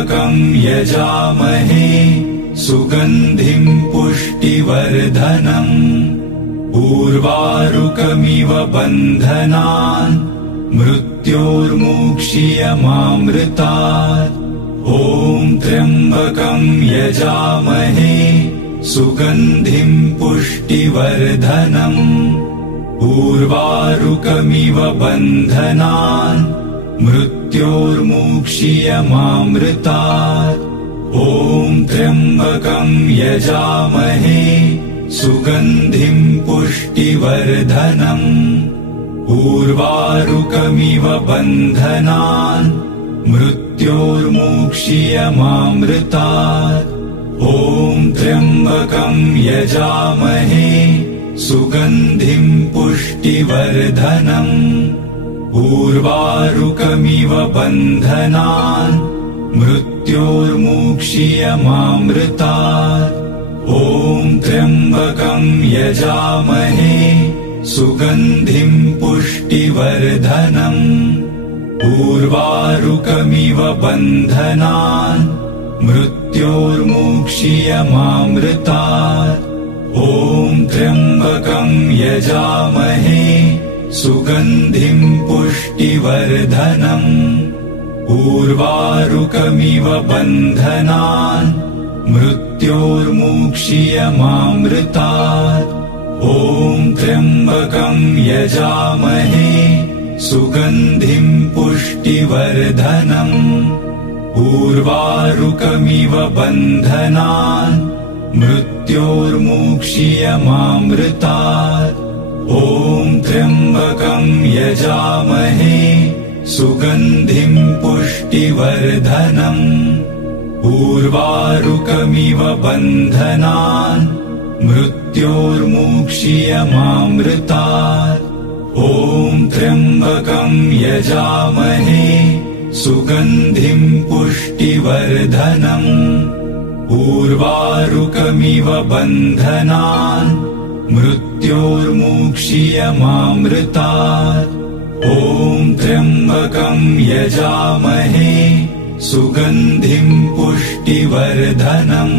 त्र्यम्बकं यजामहे सुगन्धिं पुष्टिवर्धनम् उर्वारुकमिव बन्धनान् मृत्योर्मुक्षीयमामृतात् ॐ त्र्यम्बकं यजामहे सुगन्धिं पुष्टिवर्धनम् उर्वारुकमिव बन्धनान् मृत्योर्मुक्षीयमामृतात् ॐ त्र्यम्बकं यजामहे सुगन्धिं पुष्टिवर्धनम् उर्वारुकमिव बन्धनान् मृत्योर्मुक्षीयमामृतात् ॐ त्र्यम्बकं यजामहे सुगन्धिं पुष्टिवर्धनम् उर्वारुकमिव बन्धनान् मृत्योर्मुक्षीयमामृतात् ॐ त्र्यम्बकं यजामहे सुगन्धिं पुष्टिवर्धनम् उर्वारुकमिव बन्धनान् मृत्योर्मुक्षीयमामृतात् ॐ त्र्यम्बकं यजामहे सुगन्धिं पुष्टिवर्धनम् उर्वारुकमिव बन्धनान् मृत्योर्मुक्षीयमामृतात् ॐ त्र्यम्बकं यजामहे सुगन्धिं पुष्टिवर्धनम् उर्वारुकमिव बन्धनान् मृत्योर्मुक्षीयमामृतात् ॐ त्र्यम्बकं यजामहे सुगन्धिं पुष्टिवर्धनम् उर्वारुकमिव बन्धनान् मृत्योर्मुक्षीयमामृतात् ॐ त्र्यम्बकं यजामहे सुगन्धिं पुष्टिवर्धनम् उर्वारुकमिव बन्धनान् मृत्योर्मुक्षीयमामृतात् ॐ त्र्यम्बकं यजामहे सुगन्धिं पुष्टिवर्धनम्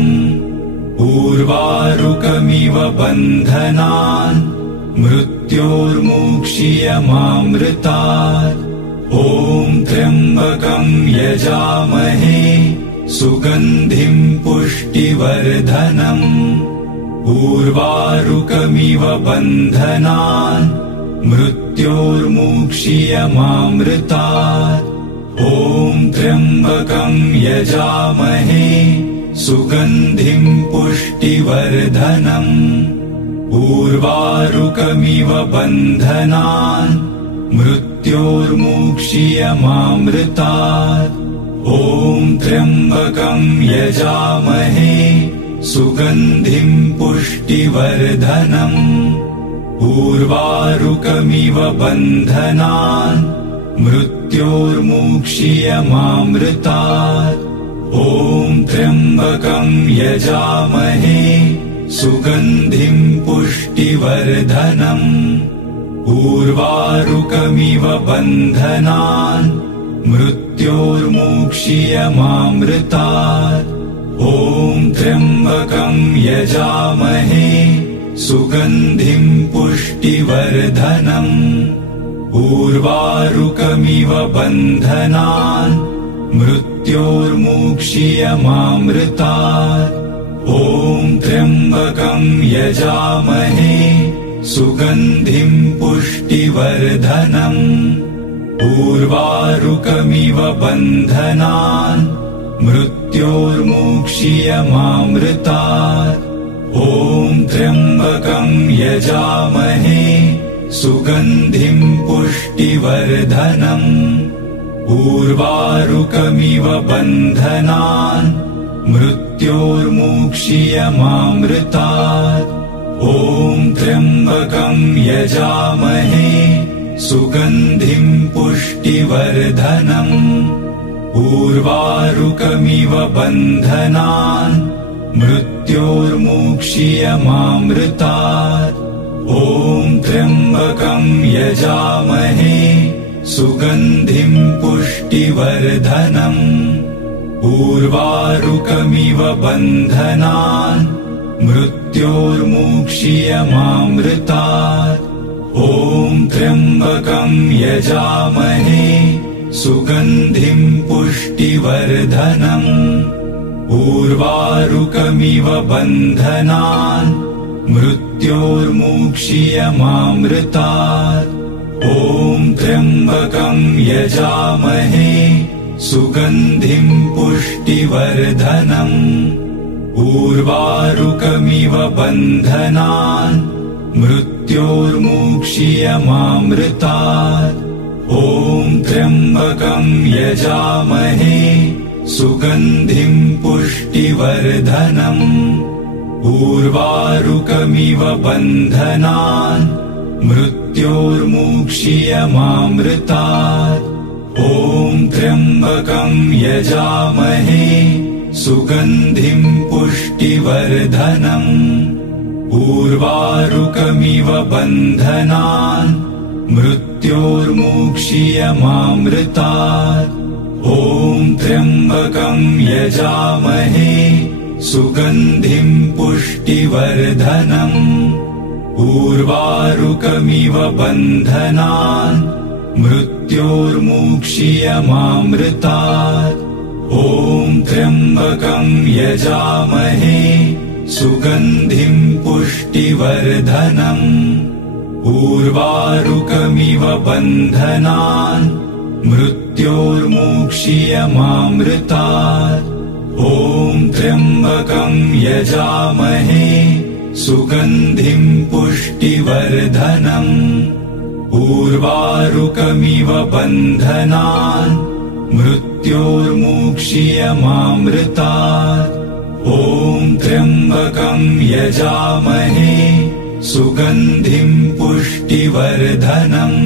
उर्वारुकमिव बन्धनान् मृत्योर्मुक्षीयमामृतात् ॐ त्र्यम्बकं यजामहे सुगन्धिं पुष्टिवर्धनम् उर्वारुकमिव बन्धनान् मृत्योर्मुक्षीयमामृतात् ॐ त्र्यम्बकं यजामहे सुगन्धिं पुष्टिवर्धनम् उर्वारुकमिव बन्धनान् मृत्योर्मुक्षीयमामृतात् ॐ त्र्यम्बकं यजामहे सुगन्धिं पुष्टिवर्धनम् उर्वारुकमिव बन्धनान् मृत्योर्मुक्षीयमामृतात् ॐ त्र्यम्बकं यजामहे सुगन्धिं पुष्टिवर्धनम् उर्वारुकमिव बन्धनान् मृत्योर्मुक्षीयमामृतात् ॐ त्र्यम्बकं यजामहे सुगन्धिं पुष्टिवर्धनम् उर्वारुकमिव बन्धनान् मृत्योर्मुक्षीयमामृतात् ॐ त्र्यम्बकं यजामहे सुगन्धिं पुष्टिवर्धनम् उर्वारुकमिव बन्धनान् मृत्योर्मुक्षीयमामृतात् ॐ त्र्यम्बकं यजामहे सुगन्धिं पुष्टिवर्धनम् उर्वारुकमिव बन्धनान् मृत्योर्मुक्षीयमामृतात् ॐ त्र्यम्बकं यजामहे सुगन्धिं पुष्टिवर्धनम् उर्वारुकमिव बन्धनान् मृत्योर्मुक्षीयमामृतात् ॐ त्र्यम्बकं यजामहे सुगन्धिं पुष्टिवर्धनम् उर्वारुकमिव बन्धनान् मृत्योर्मुक्षीयमामृतात्। ॐ त्र्यम्बकं यजामहे सुगन्धिं पुष्टिवर्धनम्। उर्वारुकमिव बन्धनान् मृत्योर्मुक्षीयमामृतात्। ॐ त्र्यम्बकं यजामहे सुगन्धिं पुष्टिवर्धनम्। उर्वारुकमिव बन्धनान् मृत्योर्मुक्षीयमामृतात्। ॐ त्र्यम्बकं यजामहे सुगन्धिं पुष्टिवर्धनम्। उर्वारुकमिव बन्धनान् मृत्योर्मुक्षीयमामृतात्। ॐ त्र्यम्बकं यजामहे सुगन्धिं पुष्टिवर्धनम्। उर्वारुकमिव बन्धनान् मृत्योर्मुक्षीयमामृतात्। ॐ त्र्यम्बकं यजामहे सुगन्धिं पुष्टिवर्धनम्। उर्वारुकमिव बन्धनान् मृत्योर्मुक्षीयमामृतात्। ॐ त्र्यम्बकं यजामहे सुगन्धिं पुष्टिवर्धनम्। उर्वारुकमिव बन्धनान् मृत्योर्मुक्षीयमामृतात्। ॐ त्र्यम्बकं यजामहे सुगन्धिं पुष्टिवर्धनम्। उर्वारुकमिव बन्धनान् मृत्योर्मुक्षीयमामृतात्। ॐ त्र्यम्बकं यजामहे सुगन्धिं पुष्टिवर्धनम्।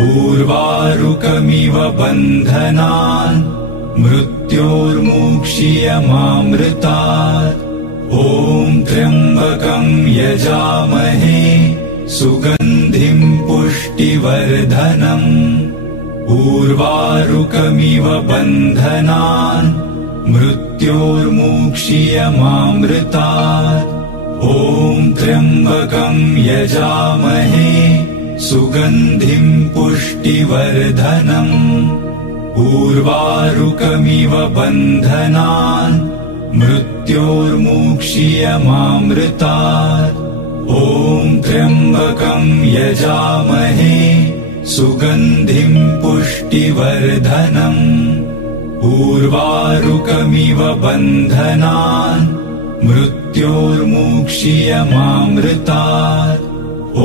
उर्वारुकमिव बन्धनान् मृत्योर्मुक्षीयमामृतात्। ॐ त्र्यम्बकं यजामहे सुगन्धिं पुष्टिवर्धनम्। उर्वारुकमिव बन्धनान् मृत्योर्मुक्षीयमामृतात्। ॐ त्र्यम्बकं यजामहे सुगन्धिं पुष्टिवर्धनम्। उर्वारुकमिव बन्धनान् मृत्योर्मुक्षीयमामृतात्। ॐ त्र्यम्बकं यजामहे सुगन्धिं पुष्टिवर्धनम्। उर्वारुकमिव बन्धनान् मृत्योर्मुक्षीयमामृतात्। ॐ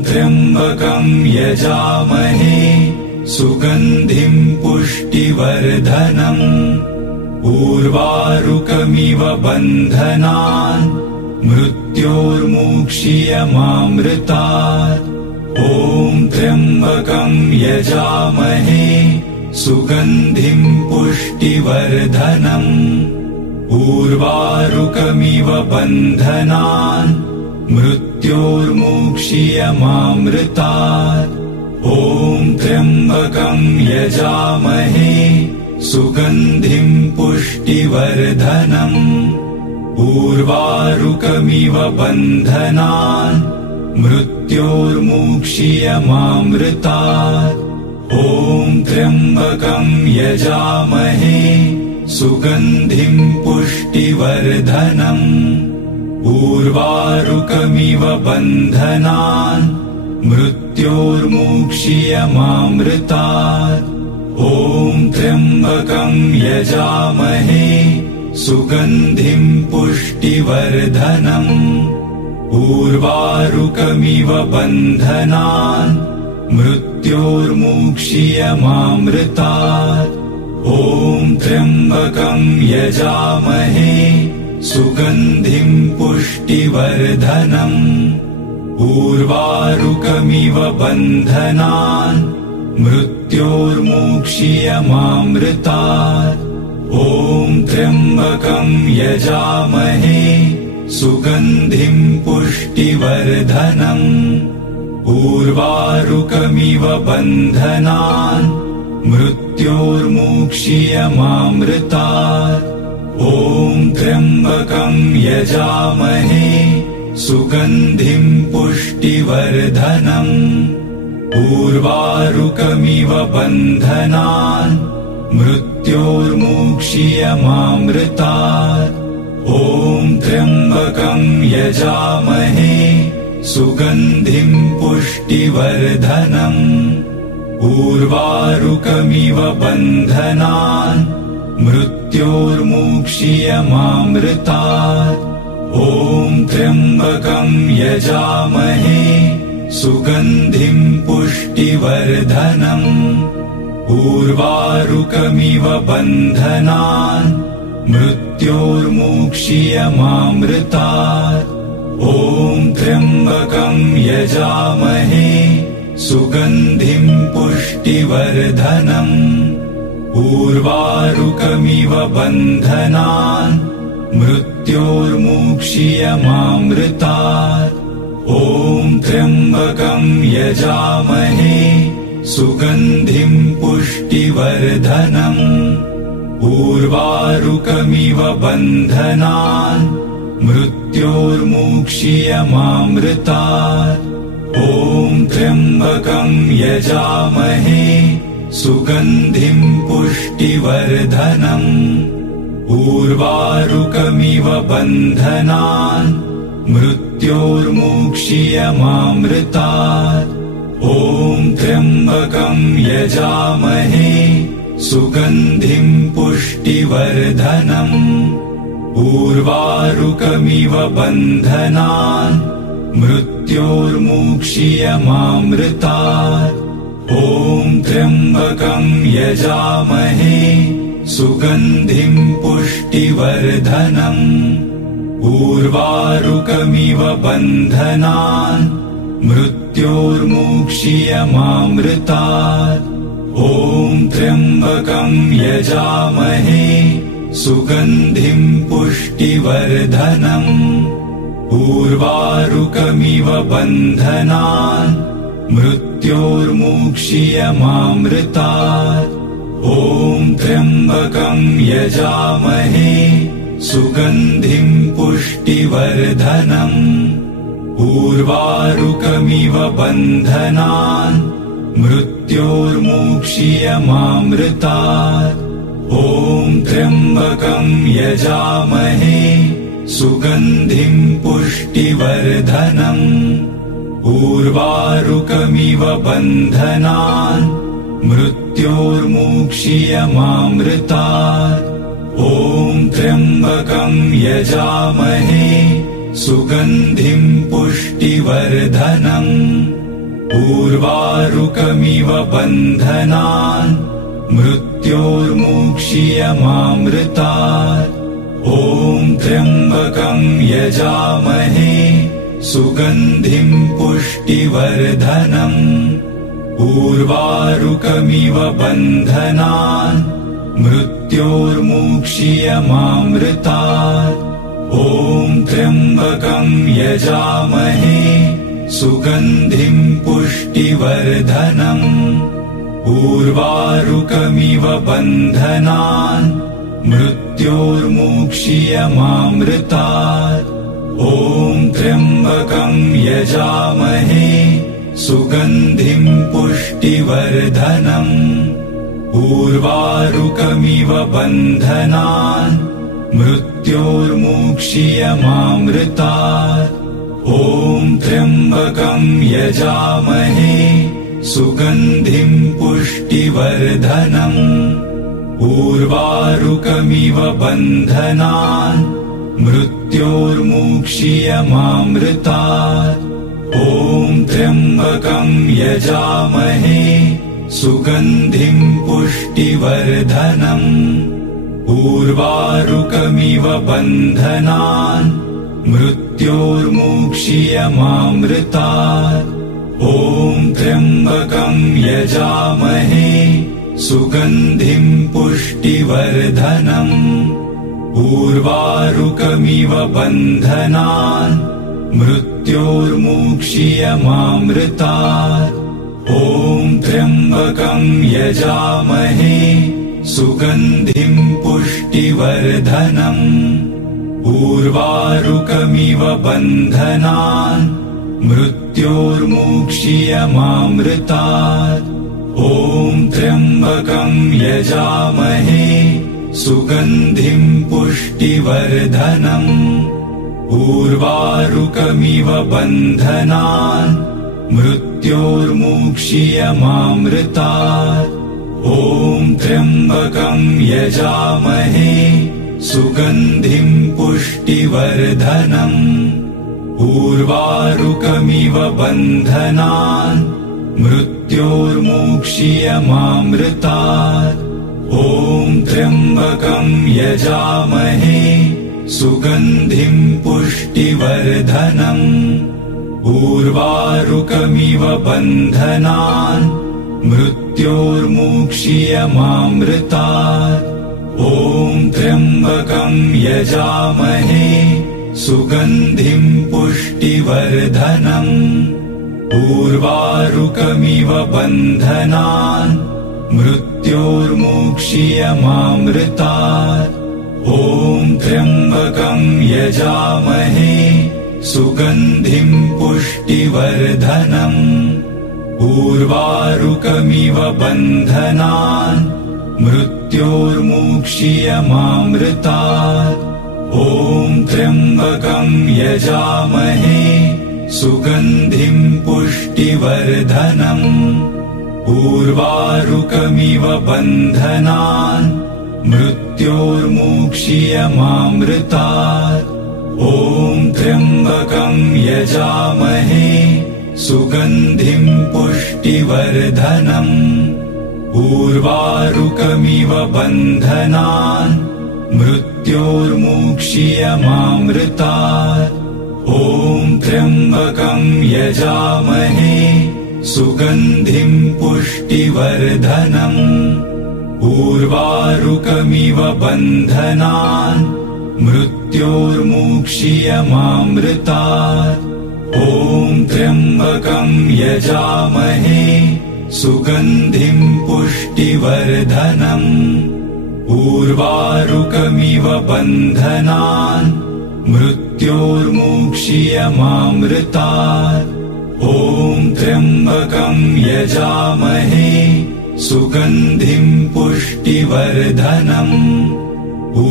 त्र्यम्बकं यजामहे सुगन्धिं पुष्टिवर्धनम्। उर्वारुकमिव बन्धनान् मृत्योर्मुक्षीयमामृतात्। ॐ त्र्यम्बकं यजामहे सुगन्धिं पुष्टिवर्धनम्। उर्वारुकमिव बन्धनान् मृत्योर्मुक्षीयमामृतात्। ॐ त्र्यम्बकं यजामहे सुगन्धिं पुष्टिवर्धनम्। उर्वारुकमिव बन्धनान् मृत्योर्मुक्षीयमामृतात्। ॐ त्र्यम्बकं यजामहे सुगन्धिं पुष्टिवर्धनम्। उर्वारुकमिव बन्धनान् मृत्योर्मुक्षीयमामृतात्। ॐ त्र्यम्बकं यजामहे सुगन्धिं पुष्टिवर्धनम्। उर्वारुकमिव बन्धनान् मृत्योर्मुक्षीयमामृतात्। ॐ त्र्यम्बकं यजामहे सुगन्धिं पुष्टिवर्धनम्। उर्वारुकमिव बन्धनान् मृत्योर्मुक्षीयमामृतात्। ॐ त्र्यम्बकं यजामहे सुगन्धिं पुष्टिवर्धनम्। उर्वारुकमिव बन्धनान् मृत्योर्मुक्षीयमामृतात्। मृत्योर्मुक्षीयमामृतात्। ॐ त्र्यम्बकं यजामहे सुगन्धिं पुष्टिवर्धनम्। उर्वारुकमिव बन्धनान् मृत्योर्मुक्षीयमामृतात्। ॐ त्र्यम्बकं यजामहे सुगन्धिं पुष्टिवर्धनम्। उर्वारुकमिव बन्धनान् मृत्योर्मुक्षीयमामृतात्। ॐ त्र्यम्बकं यजामहे सुगन्धिं पुष्टिवर्धनम्। उर्वारुकमिव बन्धनान् मृत्योर्मुक्षीयमामृतात्। ॐ त्र्यम्बकं यजामहे सुगन्धिं पुष्टिवर्धनम्। उर्वारुकमिव बन्धनान् मृत्योर्मुक्षीयमामृतात्। ॐ त्र्यम्बकं यजामहे सुगन्धिं पुष्टिवर्धनम्। उर्वारुकमिव बन्धनान् मृत्योर्मुक्षीयमामृतात्। ॐ त्र्यम्बकं यजामहे सुगन्धिं पुष्टिवर्धनम्। उर्वारुकमिव बन्धनान् मृत्योर्मुक्षीयमामृतात्। ॐ त्र्यम्बकं यजामहे सुगन्धिं पुष्टिवर्धनम्। उर्वारुकमिव बन्धनान् मृत्योर्मुक्षीयमामृतात्। ॐ त्र्यम्बकं यजामहे सुगन्धिं पुष्टिवर्धनम्। उर्वारुकमिव बन्धनान् मृत्योर्मुक्षीयमामृतात्। ॐ त्र्यम्बकं यजामहे सुगन्धिं पुष्टिवर्धनम्। उर्वारुकमिव बन्धनान् मृत्योर्मुक्षीयमामृतात्। ॐ त्र्यम्बकं यजामहे सुगन्धिं पुष्टिवर्धनम्। उर्वारुकमिव बन्धनान् मृत्योर्मुक्षीयमामृतात्। ॐ त्र्यम्बकं यजामहे सुगन्धिं पुष्टिवर्धनम्। उर्वारुकमिव बन्धनान् मृत्योर्मुक्षीयमामृतात्। ॐ त्र्यम्बकं यजामहे सुगन्धिं पुष्टिवर्धनम्। उर्वारुकमिव बन्धनान् मृत्योर्मुक्षीयमामृतात्। ॐ त्र्यम्बकं यजामहे सुगन्धिं पुष्टिवर्धनम्। उर्वारुकमिव बन्धनान् मृत्योर्मुक्षीयमामृतात्। ॐ त्र्यम्बकं यजामहे सुगन्धिं पुष्टिवर्धनम्। उर्वारुकमिव बन्धनान् मृत्योर्मुक्षीयमामृतात्। ॐ त्र्यम्बकं यजामहे सुगन्धिं पुष्टिवर्धनम्। उर्वारुकमिव बन्धनान् मृत्योर्मुक्षीयमामृतात्। ॐ त्र्यम्बकं यजामहे सुगन्धिं पुष्टिवर्धनम्। उर्वारुकमिव बन्धनान् मृत्योर्मुक्षीयमामृतात्। ॐ त्र्यम्बकं यजामहे सुगन्धिं पुष्टिवर्धनम्। उर्वारुकमिव बन्धनान् मृत्योर्मुक्षीयमामृतात्। ॐ त्र्यम्बकं यजामहे सुगन्धिं पुष्टिवर्धनम्। उर्वारुकमिव बन्धनान् मृत्योर्मुक्षीयमामृतात्। ॐ त्र्यम्बकं यजामहे सुगन्धिं पुष्टिवर्धनम् उर्वारुकमिव बन्धनान् मृत्योर्मुक्ष्यमामृतात् ॐ त्र्यम्बकं यजामहे सुगन्धिं पुष्टिवर्धनम् उर्वारुकमिव बन्धनान् मृत्योर्मुक्ष्यमामृतात् ॐ त्र्यम्बकं यजामहे सुगन्धिं पुष्टिवर्धनम् उर्वारुकमिव बन्धनान् मृत्योर्मुक्ष्यमामृतात् ॐ त्र्यम्बकं यजामहे सुगन्धिं पुष्टिवर्धनम् उर्वारुकमिव बन्धनान् मृत्योर्मुक्ष्यमामृतात् ॐ त्र्यम्बकं यजामहे सुगन्धिं पुष्टिवर्धनम् उर्वारुकमिव बन्धनान् मृत्योर्मुक्ष्यमामृतात् ॐ त्र्यम्बकं यजामहे सुगन्धिं पुष्टिवर्धनम् उर्वारुकमिव बन्धनान् मृत्योर्मुक्ष्यमामृतात् ॐ त्र्यम्बकं यजामहे सुगन्धिं पुष्टिवर्धनम् उर्वारुकमिव बन्धनान् मृत्योर्मुक्ष्यमामृतात् ॐ त्र्यम्बकं यजामहे सुगन्धिं पुष्टिवर्धनम् उर्वारुकमिव बन्धनान् मृत्योर्मुक्ष्यमामृतात् ॐ त्र्यम्बकं यजामहे सुगन्धिं पुष्टिवर्धनम् उर्वारुकमिव बन्धनान् मृत्योर्मुक्ष्यमामृतात् ॐ त्र्यम्बकं यजामहे सुगन्धिं पुष्टिवर्धनम् उर्वारुकमिव बन्धनान् मृत्योर्मुक्ष्यमामृतात् ॐ त्र्यम्बकं यजामहे सुगन्धिं पुष्टिवर्धनम्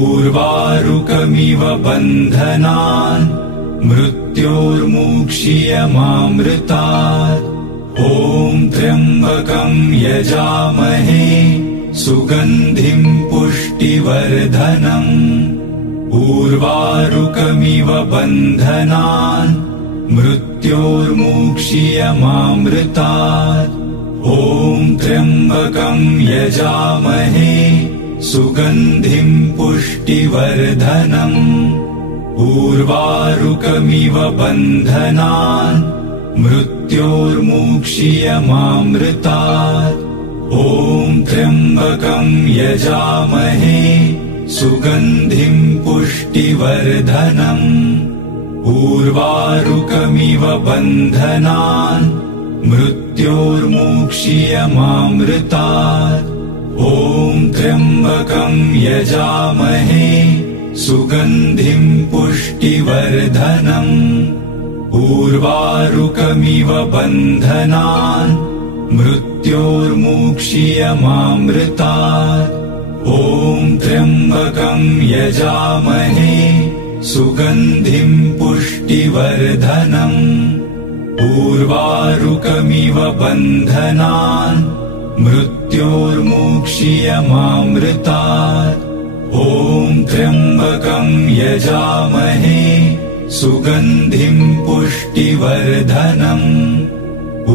उर्वारुकमिव बन्धनान् मृत्योर्मुक्ष्यमामृतात् ॐ त्र्यम्बकं यजामहे सुगन्धिं पुष्टिवर्धनम् उर्वारुकमिव बन्धनान् मृत्योर्मुक्ष्यमामृतात् ॐ त्र्यम्बकं यजामहे सुगन्धिं पुष्टिवर्धनम् उर्वारुकमिव बन्धनान् मृत्योर्मुक्ष्यमामृतात् ॐ त्र्यम्बकं यजामहे सुगन्धिं पुष्टिवर्धनम् उर्वारुकमिव बन्धनान् मृत्योर्मुक्ष्यमामृतात् ॐ त्र्यम्बकं यजामहे सुगन्धिं पुष्टिवर्धनम् उर्वारुकमिव बन्धनान् मृत्योर्मुक्ष्यमामृतात् ॐ त्र्यम्बकं यजामहे सुगन्धिं पुष्टिवर्धनम् उर्वारुकमिव बन्धनान् मृत्योर्मुक्ष्यमामृतात् ॐ त्र्यम्बकं यजामहे सुगन्धिं पुष्टिवर्धनम्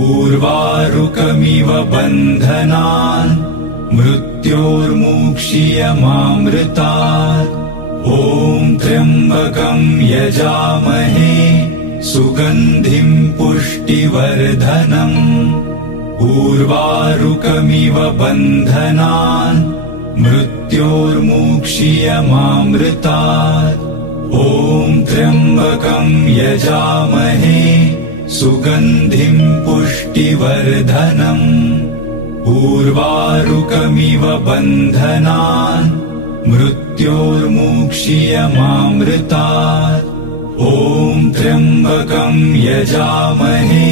उर्वारुकमिव बन्धनान् मृत्योर्मुक्ष्यमामृतात् ॐ त्र्यम्बकं यजामहे सुगन्धिं पुष्टिवर्धनम् उर्वारुकमिव बन्धनान् मृत्योर्मुक्ष्यमामृतात् ॐ त्र्यम्बकं यजामहे सुगन्धिं पुष्टिवर्धनम् उर्वारुकमिव बन्धनान् मृत्योर्मुक्षीयमामृतात् ॐ त्र्यम्बकं यजामहे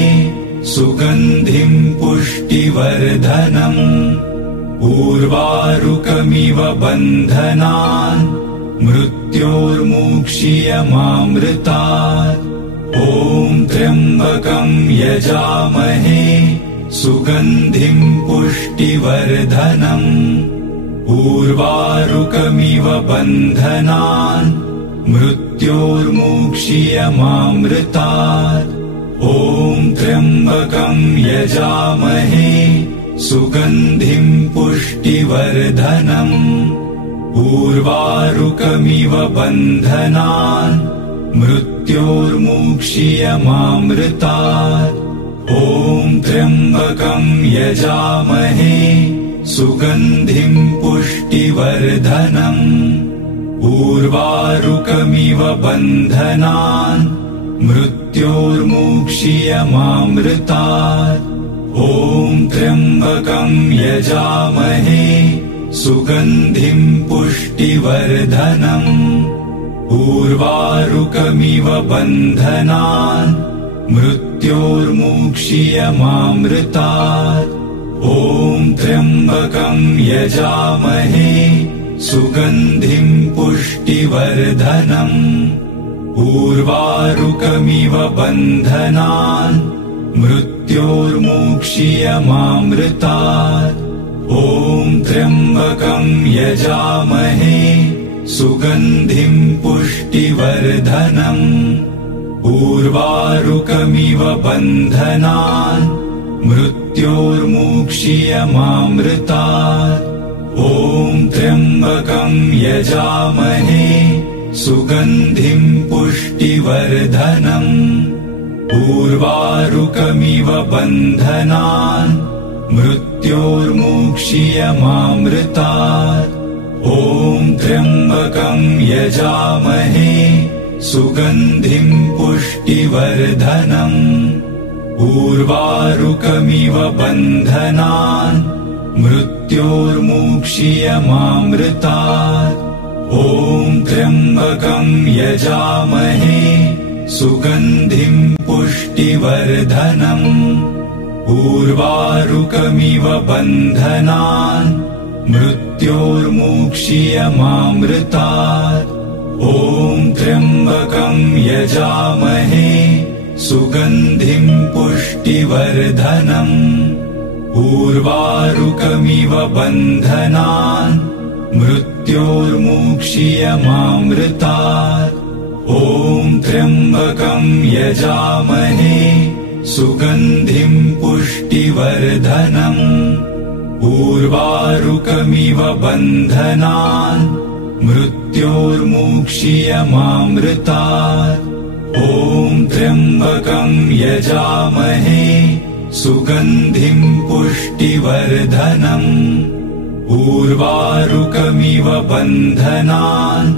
सुगन्धिं पुष्टिवर्धनम् उर्वारुकमिव बन्धनान् मृत्योर्मुक्षीयमामृतात् ॐ त्र्यम्बकं यजामहे सुगन्धिं पुष्टिवर्धनम् उर्वारुकमिव बन्धनान् मृत्योर्मुक्षीयमामृतात् ॐ त्र्यम्बकं यजामहे सुगन्धिं पुष्टिवर्धनम् उर्वारुकमिव बन्धनान् मृत्योर्मुक्षीयमामृतात् ॐ त्र्यम्बकं यजामहे सुगन्धिं पुष्टिवर्धनम् उर्वारुकमिव बन्धनान् मृत्योर्मुक्षीयमामृतात् ॐ त्र्यम्बकं यजामहे सुगन्धिं पुष्टिवर्धनम् उर्वारुकमिव बन्धनान् मृत्योर्मुक्षीयमामृतात् ॐ त्र्यम्बकं यजामहे सुगन्धिं पुष्टिवर्धनम् उर्वारुकमिव बन्धनान् मृत्योर्मुक्षीयमामृतात् ॐ त्र्यम्बकं यजामहे सुगन्धिं पुष्टिवर्धनम् उर्वारुकमिव बन्धनान् मृत्योर्मुक्षीयमामृतात् ॐ त्र्यम्बकं यजामहे सुगन्धिं पुष्टिवर्धनम् उर्वारुकमिव बन्धनान् मृत्योर्मुक्षीयमामृतात् ॐ त्र्यम्बकं यजामहे सुगन्धिं पुष्टिवर्धनम् उर्वारुकमिव बन्धनान् मृत्योर्मुक्षीयमामृतात् ॐ त्र्यम्बकं यजामहे सुगन्धिं पुष्टिवर्धनम् उर्वारुकमिव बन्धनान् मृत्योर्मुक्षीयमामृतात् ॐ त्र्यम्बकं यजामहे सुगन्धिं पुष्टिवर्धनम् उर्वारुकमिव बन्धनान् मृत्योर्मुक्षीयमामृतात् ॐ त्र्यम्बकं यजामहे सुगन्धिं पुष्टिवर्धनम् उर्वारुकमिव बन्धनान् मृत्योर्मुक्षीयमामृतात् ॐ त्र्यम्बकं यजामहे सुगन्धिं पुष्टिवर्धनम् उर्वारुकमिव बन्धनान्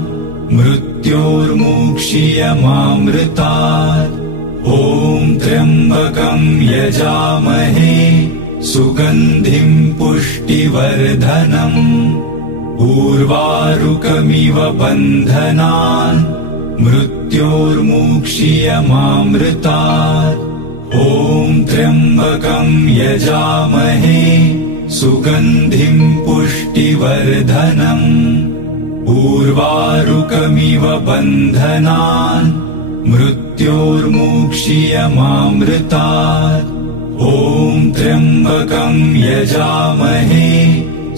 मृत्योर्मुक्षीयमामृतात् ॐ त्र्यम्बकं यजामहे सुगन्धिं पुष्टिवर्धनम् उर्वारुकमिव बन्धनान् मृत्योर्मुक्षीयमामृतात् ॐ त्र्यम्बकं यजामहे सुगन्धिं पुष्टिवर्धनम् उर्वारुकमिव बन्धनान् मृत्योर्मुक्षीयमामृतात् ॐ त्र्यम्बकं यजामहे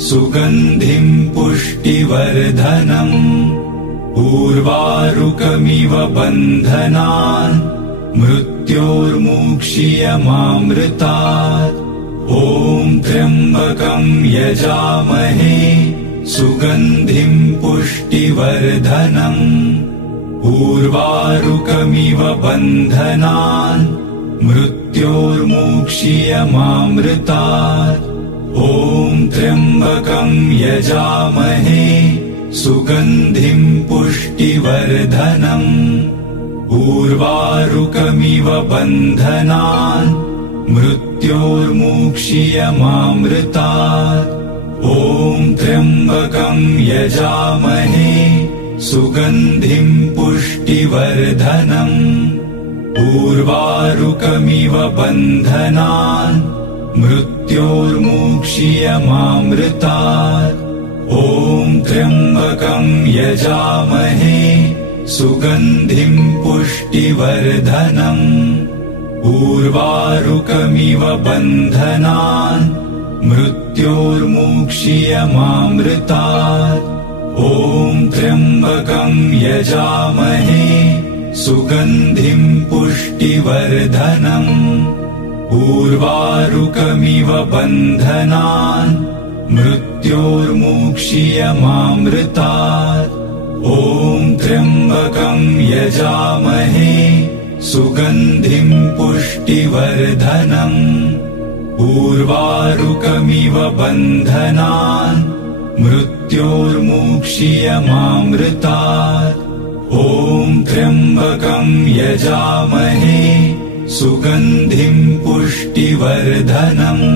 सुगन्धिं पुष्टिवर्धनम् उर्वारुकमिव बन्धनान् मृत्योर्मुक्षीयमामृतात् ॐ त्र्यम्बकं यजामहे सुगन्धिं पुष्टिवर्धनम् उर्वारुकमिव बन्धनान् मृत्योर्मुक्षीयमामृतात् ॐ त्र्यम्बकं यजामहे सुगन्धिं पुष्टिवर्धनम् उर्वारुकमिव बन्धनान् मृत्योर्मुक्षीयमामृतात्। ॐ त्र्यम्बकं यजामहे सुगन्धिं पुष्टिवर्धनम्। उर्वारुकमिव बन्धनान् मृत्योर्मुक्षीयमामृतात्। ॐ त्र्यम्बकं यजामहे सुगन्धिं पुष्टिवर्धनम्। उर्वारुकमिव बन्धनान् मृत्योर्मुक्षीयमामृतात्। ॐ त्र्यम्बकं यजामहे सुगन्धिं पुष्टिवर्धनम्। उर्वारुकमिव बन्धनान् मृत्योर्मुक्षीयमामृतात्। ॐ त्र्यम्बकं यजामहे सुगन्धिं पुष्टिवर्धनम्। उर्वारुकमिव बन्धनान् मृत्योर्मुक्षीयमामृतात्। ॐ त्र्यम्बकं यजामहे सुगन्धिं पुष्टिवर्धनम्।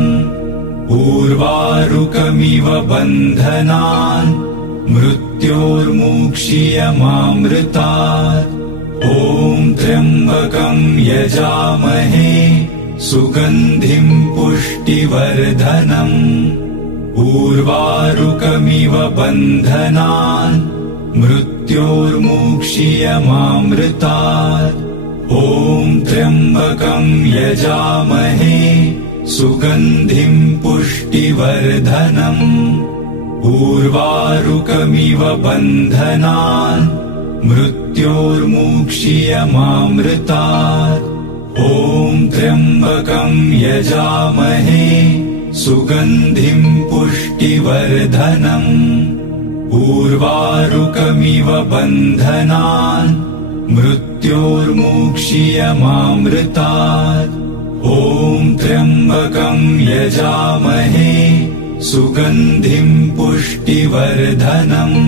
उर्वारुकमिव बन्धनान् मृत्योर्मुक्षीयमामृतात्। ॐ त्र्यम्बकं यजामहे सुगन्धिं पुष्टिवर्धनम्। उर्वारुकमिव बन्धनान् मृत्योर्मुक्षीयमामृतात्। ॐ त्र्यम्बकं यजामहे सुगन्धिं पुष्टिवर्धनम्। उर्वारुकमिव बन्धनान् मृत्योर्मुक्षीयमामृतात्। ॐ त्र्यम्बकं यजामहे सुगन्धिं पुष्टिवर्धनम्। उर्वारुकमिव बन्धनान् मृत्योर्मुक्षीयमामृतात्। ॐ त्र्यम्बकं यजामहे सुगन्धिं पुष्टिवर्धनम्।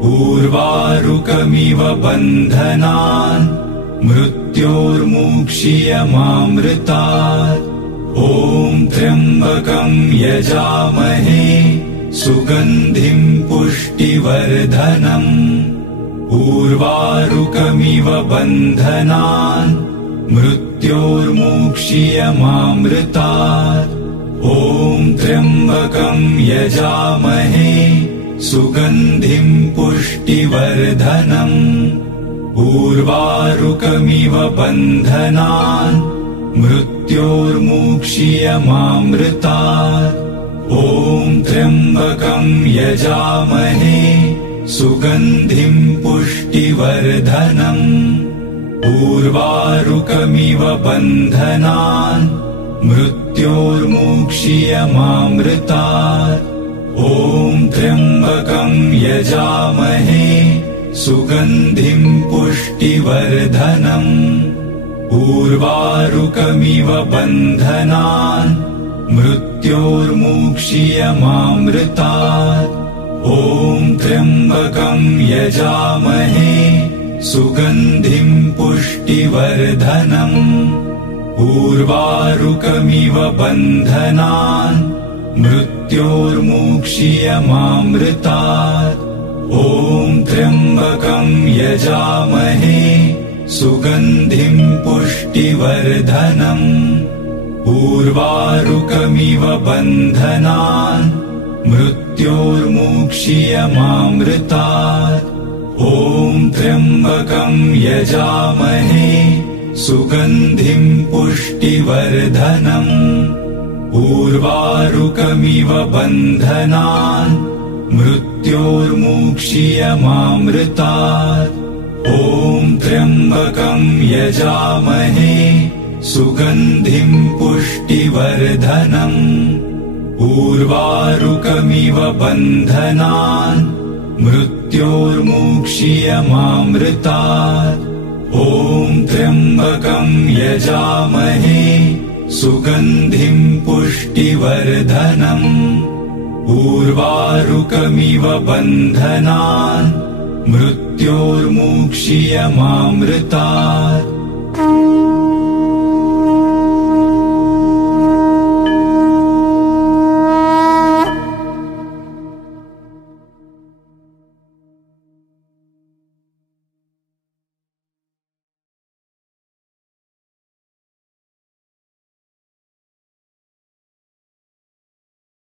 उर्वारुकमिव बन्धनान् मृत्योर्मुक्षीयमामृतात्। ॐ त्र्यम्बकं यजामहे सुगन्धिं पुष्टिवर्धनम्। उर्वारुकमिव बन्धनान् मृत्योर्मुक्षीयमामृतात्। ॐ त्र्यम्बकं यजामहे सुगन्धिं पुष्टिवर्धनम्। उर्वारुकमिव बन्धनान् मृत्योर्मुक्षीयमामृतात्। ॐ त्र्यम्बकं यजामहे सुगन्धिं पुष्टिवर्धनम्। उर्वारुकमिव बन्धनान् मृत्योर्मुक्षीयमामृतात्। ॐ त्र्यम्बकं यजामहे सुगन्धिं पुष्टिवर्धनम्। उर्वारुकमिव बन्धनान् मृत्योर्मुक्षीयमामृतात्। ॐ त्र्यम्बकं यजामहे सुगन्धिं पुष्टिवर्धनम्। उर्वारुकमिव बन्धनान् मृत्योर्मुक्षीयमामृतात्। ॐ त्र्यम्बकं यजामहे सुगन्धिं पुष्टिवर्धनम्। उर्वारुकमिव बन्धनान् मृत्योर्मुक्षीयमामृतात्। ॐ त्र्यम्बकं यजामहे सुगन्धिं पुष्टिवर्धनम्। उर्वारुकमिव बन्धनान् मृत्योर्मुक्षीयमामृतात्। ॐ त्र्यम्बकं यजामहे सुगन्धिं पुष्टिवर्धनम्। उर्वारुकमिव बन्धनान् मृत्योर्मुक्षीयमामृतात्। ॐ त्र्यम्बकं यजामहे सुगन्धिं पुष्टिवर्धनम्। उर्वारुकमिव बन्धनान् मृत्योर्मुक्षीयमामृतात्।